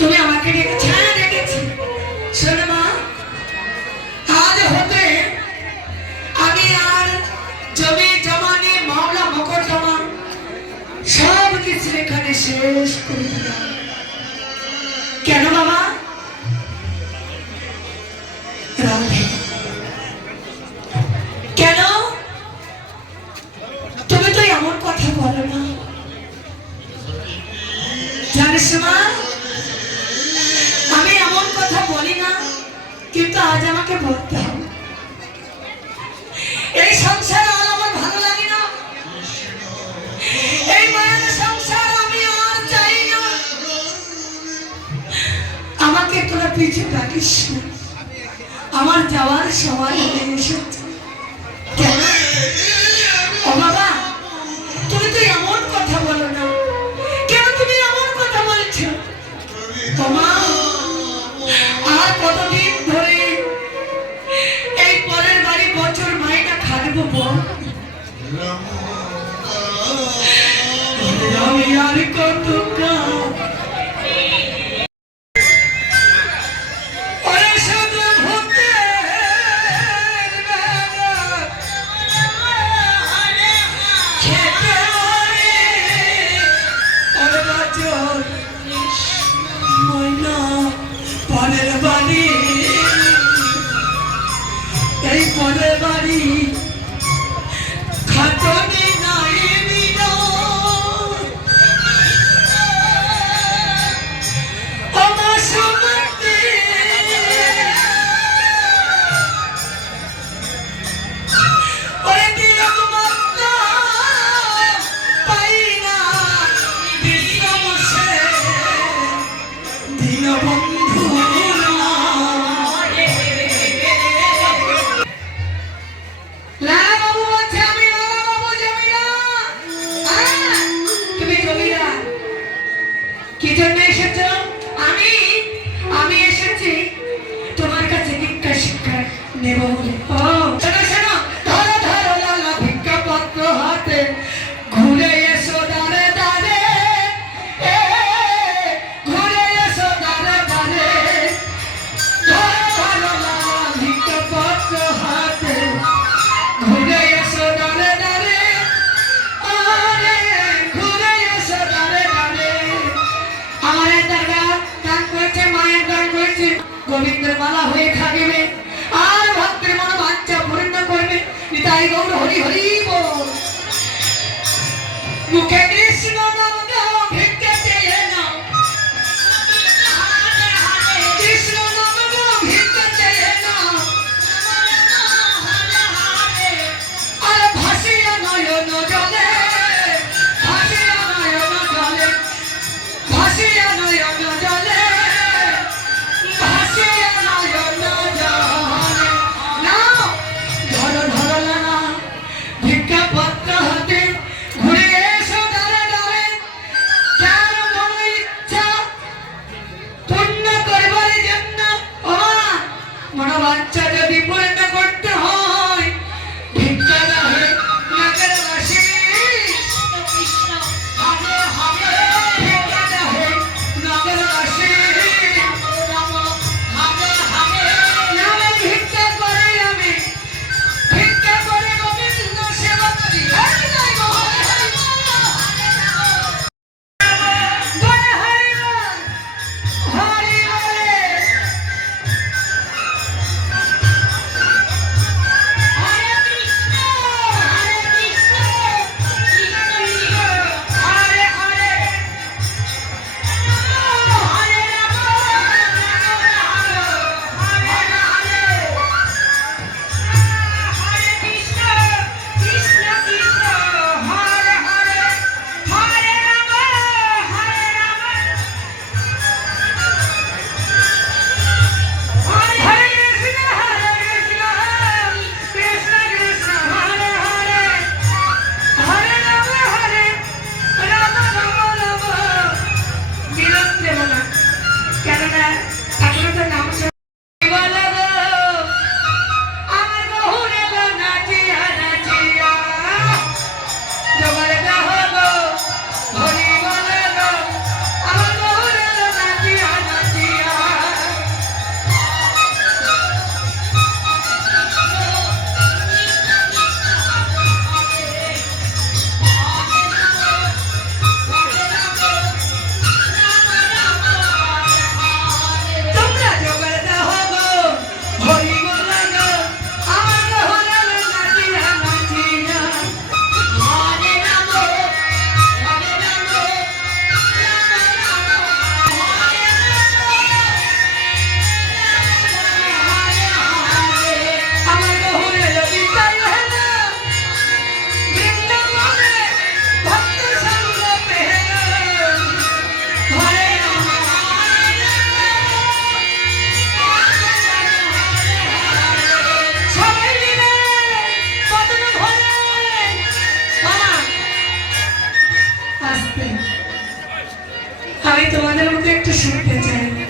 তুমি আমাকে ডেকেছি? হ্যাঁ ডেকেছি। শোনো মা, আজ হতে আমি আর জমি জমানি মামলা মোকদ্দমা সব কিছু এখানে শেষ করে দিলাম। কেন বাবা? কেন তুমি তো এমন কথা বলো না? জানিস মা, আমি এমন কথা বলি না, কিন্তু আজ আমাকে বলতে হবে। এই সংসার আর আমার ভালো লাগে না, এই মায়ের সংসার আমি আর চাই না। আমাকে তোরা পিছু ডাকিস না, আমার যাওয়ার সময় হয়ে এসেছে। কেন ও বাবা, তুমি তো এমন কথা বলো না, কেন তুমি এমন কথা বলছো? তোমা আর কতদিন ধরে এই পরের বাড়ি বছর মাইনা খাটবো বল? আমি আর কত পরের বাড়ি, এই পরের বাড়ি খাটনি নাই বিনা আমার সমাতে ওরে দিলাম মাত্রা পাই না বিশ্রাম সে দীনবন্ধু। কি জন্য এসেছ? আমি এসেছি তোমার কাছে ভিক্ষা শিক্ষা নেব বলে। শোনো শোনো, ধরো ধরো লালা ভিক্ষা পত্র হাতে, ঘুরে এসো দাঁড়ে দাঁড়ে, ঘুরে এসো দাঁড়ে দাঁড়ে, ধরো ধরো লালা ভিক্ষা পত্র হাতে, ঘুরে এসো দাঁড়ে দাঁড়ে, আরে ঘুরে এসো দাঁড়ে দাঁড়ে। আমার দাদা দান করেছে, মায়ের দান করেছে, গোবিন্দের মালা হয়ে থাকিবে আর ভক্তের মন বাঞ্ছা পূর্ণ করবে। নিতাই গৌর হরি হরি বল। মুখে কৃষ্ণ নাম গাও, ভিক্ষা চেয়ে নাও, কৃষ্ণ নাম গাও, ভিক্ষা চেয়ে নাও, আর ভাসিয়া নয়ন জলে, ভাসিয়া নয়ন জলে, ভাসিয়া নয়ন জলে, ভাসিয়া নয়ন জলে। নাও ধরো ধরো লালা ভিক্ষা পত্র হাতে, ঘুরে এসো দাঁড়ে দাঁড়ে, একটু শুনতে চাই